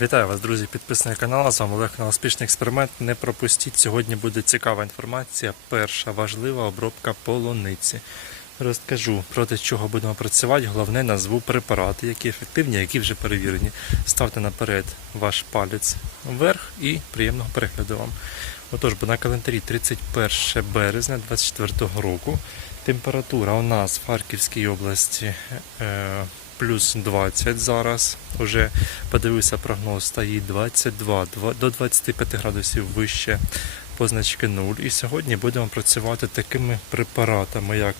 Вітаю вас, друзі, підписники каналу. З вами Олег на успішний експеримент. Не пропустіть. Сьогодні буде цікава інформація. Перша важлива обробка полуниці. Розкажу проти чого будемо працювати. Головне назву препарати, які ефективні, які вже перевірені. Ставте наперед ваш палець вверх і приємного перегляду вам. Отож, бо на календарі 31 березня 2024 року. Температура у нас в Харківській області е, плюс 20 зараз. Уже подивився прогноз, стоїть 22 до 25 градусів вище позначки 0. І сьогодні будемо працювати такими препаратами, як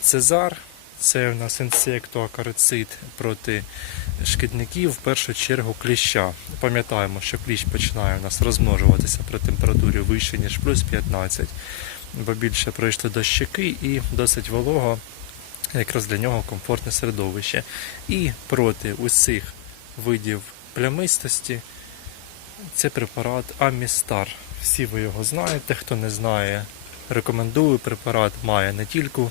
Цезар. Це у нас інсектоакарицид проти шкідників, в першу чергу кліща. Пам'ятаємо, що кліщ починає у нас розмножуватися при температурі вище, ніж плюс 15, бо більше пройшли дощики і досить волого, якраз для нього комфортне середовище. І проти усіх видів плямистості це препарат Амістар. Всі ви його знаєте, хто не знає. Рекомендую препарат має не тільки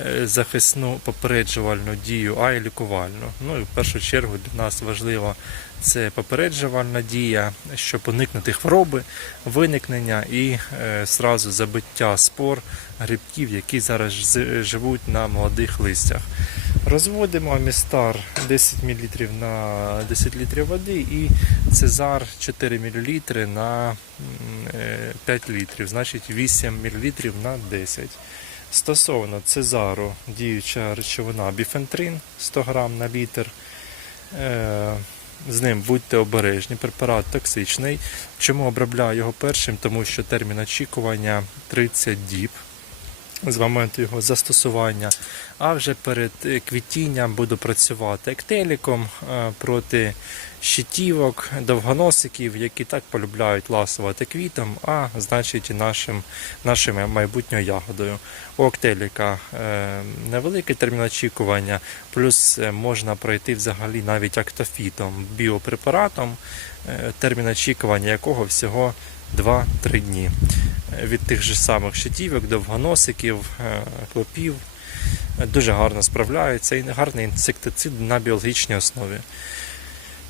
е, захисну попереджувальну дію, а й лікувальну. Ну і в першу чергу для нас важливо це попереджувальна дія, щоб уникнути хвороби, виникнення і зразу сразу забиття спор грибків, які зараз живуть на молодих листях. Розводимо амістар 10 мл на 10 літрів води і цезар 4 мл на е, 5 літрів, значить 8 мл на 10. Стосовно цезару діюча речовина біфентрин 100 грам на літр. Е, З ним будьте обережні, препарат токсичний. Чому обробляю його першим? Тому що термін очікування 30 діб з моменту його застосування. А вже перед е, квітінням буду працювати ектеліком е, проти щитівок, довгоносиків, які так полюбляють ласувати квітом, а значить і нашим, нашою майбутньою ягодою. У актеліка е, невеликий термін очікування, плюс можна пройти взагалі навіть актофітом, біопрепаратом, термін очікування якого всього 2-3 дні. Від тих же самих щитівок, довгоносиків, е, клопів. Дуже гарно справляються і гарний інсектицид на біологічній основі.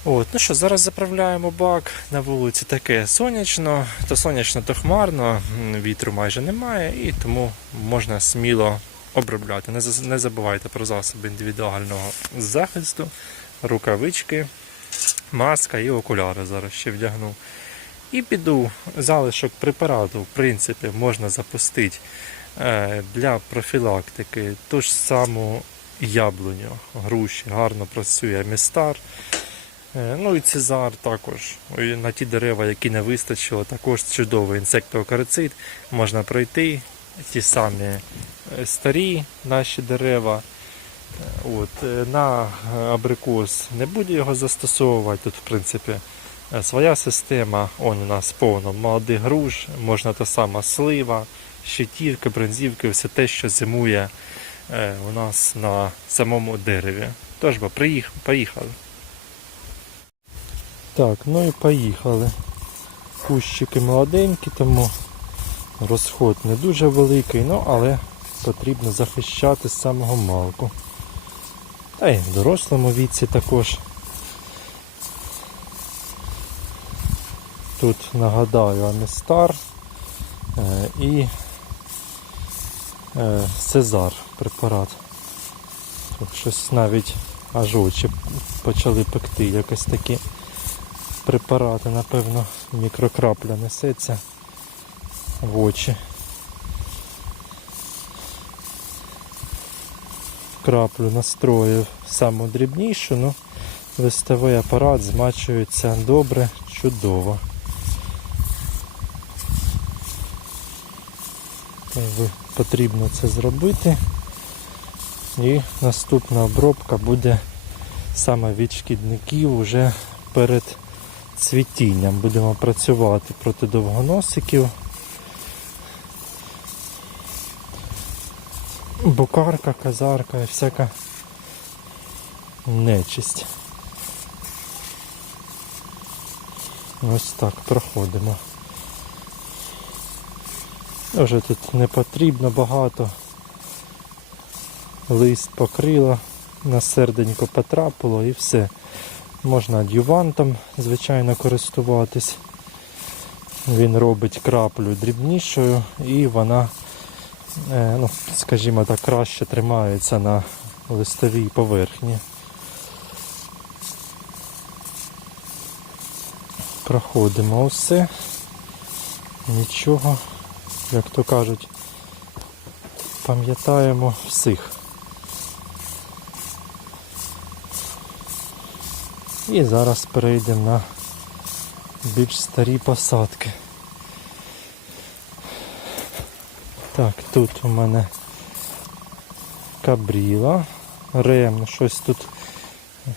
От, ну що, зараз заправляємо бак на вулиці таке сонячно, то сонячно, то хмарно, вітру майже немає, і тому можна сміло обробляти. Не, забувайте про засоби індивідуального захисту, рукавички, маска і окуляри зараз ще вдягну. І піду залишок препарату, в принципі, можна запустити е, для профілактики ту ж саму яблуню, груші, гарно працює містар. Е, Ну і цезар також. На ті дерева, які не вистачило, також чудовий інсектоокарицид. Можна пройти. Ті самі е, старі наші дерева. От, на абрикос не буду його застосовувати. Тут, в принципі, своя система. Он у нас повно молодих груш, можна та сама слива, щитівки, бронзівки, все те, що зимує е, у нас на самому дереві. Тож бо поїхали. Так, ну і поїхали. Кущики молоденькі, тому розход не дуже великий, ну але потрібно захищати з самого малку. Та й в дорослому віці також. Тут нагадаю Амістар е, і е, Цезар препарат. Тут щось навіть аж очі почали пекти якось такі препарати, напевно, мікрокрапля несеться в очі. Краплю настроїв саму дрібнішу, ну листовий апарат змачується добре, чудово. Та й ви- Потрібно це зробити. І наступна обробка буде саме від шкідників уже перед цвітінням. Будемо працювати проти довгоносиків. Букарка, казарка і всяка нечисть. Ось так проходимо. Вже тут не потрібно багато. Лист покрила, на серденько потрапило і все. Можна адювантом, звичайно, користуватись. Він робить краплю дрібнішою і вона, е, ну, скажімо так, краще тримається на листовій поверхні. Проходимо усе. Нічого, як то кажуть, пам'ятаємо всіх. І зараз перейдемо на більш старі посадки. Так, тут у мене кабріла, рем, щось тут,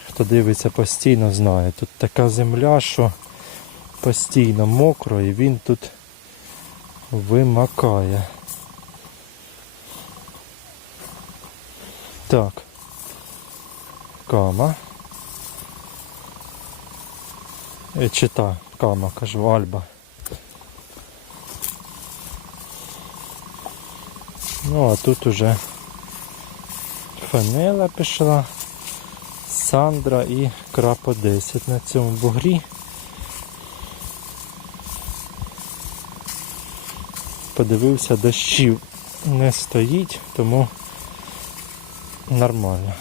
хто дивиться постійно, знає. Тут така земля, що постійно мокро і він тут вимакає. Так. Кама. Е, Чи та кама, кажу, Альба. Ну, а тут уже фанела пішла, Сандра і крапа 10 на цьому бугрі. Подивився, дощів не стоїть, тому нормально.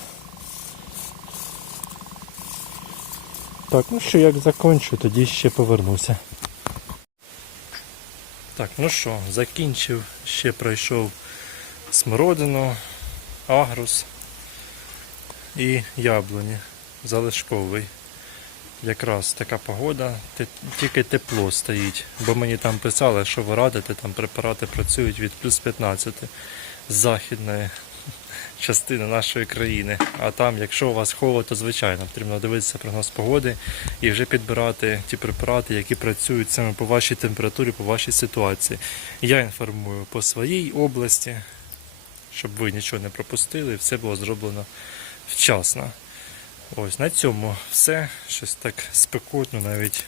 Так, ну що, як закончу, тоді ще повернуся. Так, ну що, закінчив, ще пройшов смородину, агрус і яблуні залишковий. Якраз така погода, тільки тепло стоїть, бо мені там писали, що ви радите, там препарати працюють від плюс 15 з західної частини нашої країни. А там, якщо у вас холод, то звичайно потрібно дивитися прогноз погоди і вже підбирати ті препарати, які працюють саме по вашій температурі, по вашій ситуації. Я інформую по своїй області, щоб ви нічого не пропустили, все було зроблено вчасно. Ось на цьому все. Щось так спекотно, навіть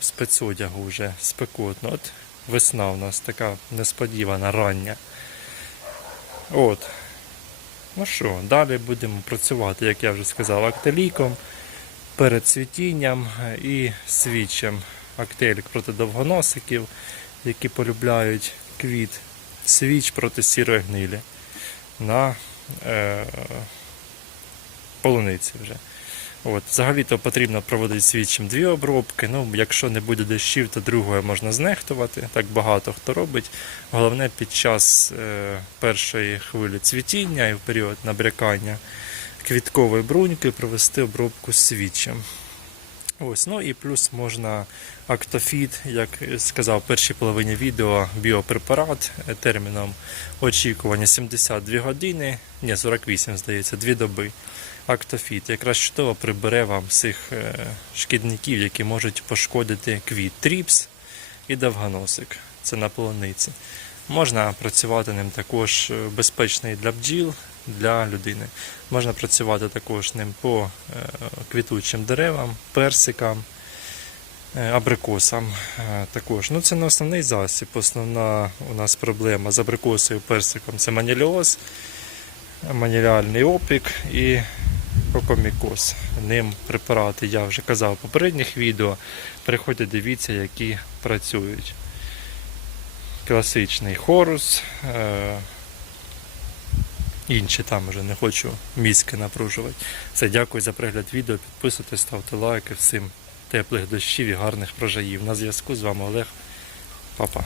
спецодягу вже спекотно. От весна у нас така несподівана, рання. От. Ну що, далі будемо працювати, як я вже сказав, актеліком, перед цвітінням і свічем. Актелік проти довгоносиків, які полюбляють квіт, свіч проти сірої гнилі на е, полуниці вже. От, взагалі-то потрібно проводити свідчим дві обробки. Ну, якщо не буде дощів, то другою можна знехтувати. Так багато хто робить. Головне під час е, першої хвилі цвітіння і в період набрякання квіткової бруньки провести обробку свідчим. Ось, ну і плюс можна актофіт, як сказав в першій половині відео, біопрепарат е, терміном очікування 72 години, ні, 48, здається, 2 доби. Актофіт якраз чудово прибере вам всіх е, шкідників, які можуть пошкодити квіт тріпс і довгоносик. Це на полуниці. Можна працювати ним також е, безпечний для бджіл, для людини. Можна працювати також ним по е, квітучим деревам, персикам, абрикосам. Також. Ну, це не основний засіб. Основна у нас проблема з абрикосою персиком це маніліоз, маніліальний опік і кокомікоз. Ним препарати я вже казав в попередніх відео. Переходьте, дивіться, які працюють. Класичний хорус. Е- інші там вже не хочу мізки напружувати. Все, дякую за перегляд відео. Підписуйтесь, ставте лайки. Всім теплих дощів і гарних прожаїв. На зв'язку з вами Олег. Па-па.